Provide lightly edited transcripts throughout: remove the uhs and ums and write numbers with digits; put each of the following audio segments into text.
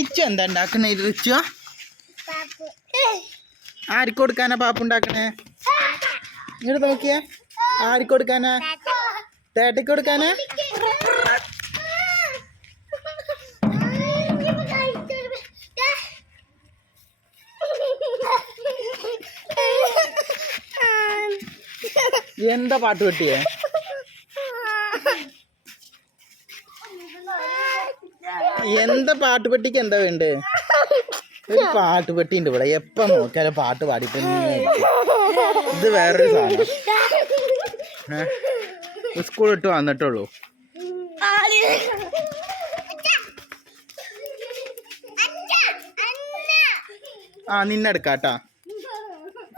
ഇച്ചു എന്താ ഉണ്ടാക്കണേ ഇച്ചു? ആർക്ക് കൊടുക്കാനാ പാപ്പ ഉണ്ടാക്കണേ? ഇങ്ങോട്ട് നോക്കിയേ. ആർക്ക് കൊടുക്കാനാ? തേട്ടയ്ക്ക് കൊടുക്കാനാ? എന്താ പാട്ട് പെട്ടിയേ? എന്താ പാട്ടുപെട്ടിക്ക് എന്താ വേണ്ടേ? ഒരു പാട്ടുപെട്ടി ഉണ്ട് ഇവിടെ. എപ്പ നോക്കിയാലും പാട്ട് പാടിട്ട് ഇത് വേറൊരു സാധനം. സ്കൂൾ ഇട്ട് വന്നിട്ടുള്ളൂ. ആ നിന്നെടുക്കാട്ടാ.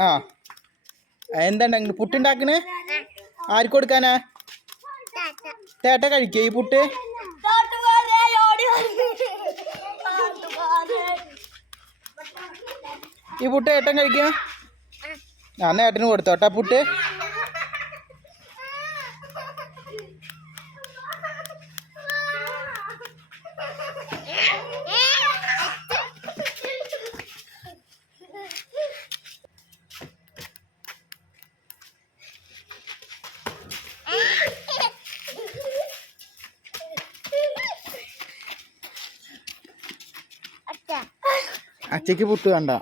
ആ എന്താ പുട്ടുണ്ടാക്കണേ? ആർക്ക് കൊടുക്കാനാ? തേട്ട കഴിക്കേ ഈ പുട്ട്? ഈ പുട്ട് ഏട്ടൻ കഴിക്കുക? ആ എന്നാ ഏട്ടന് കൊടുത്തോട്ടാ പുട്ട്. അച്ചയ്ക്ക് പുട്ട് വേണ്ട.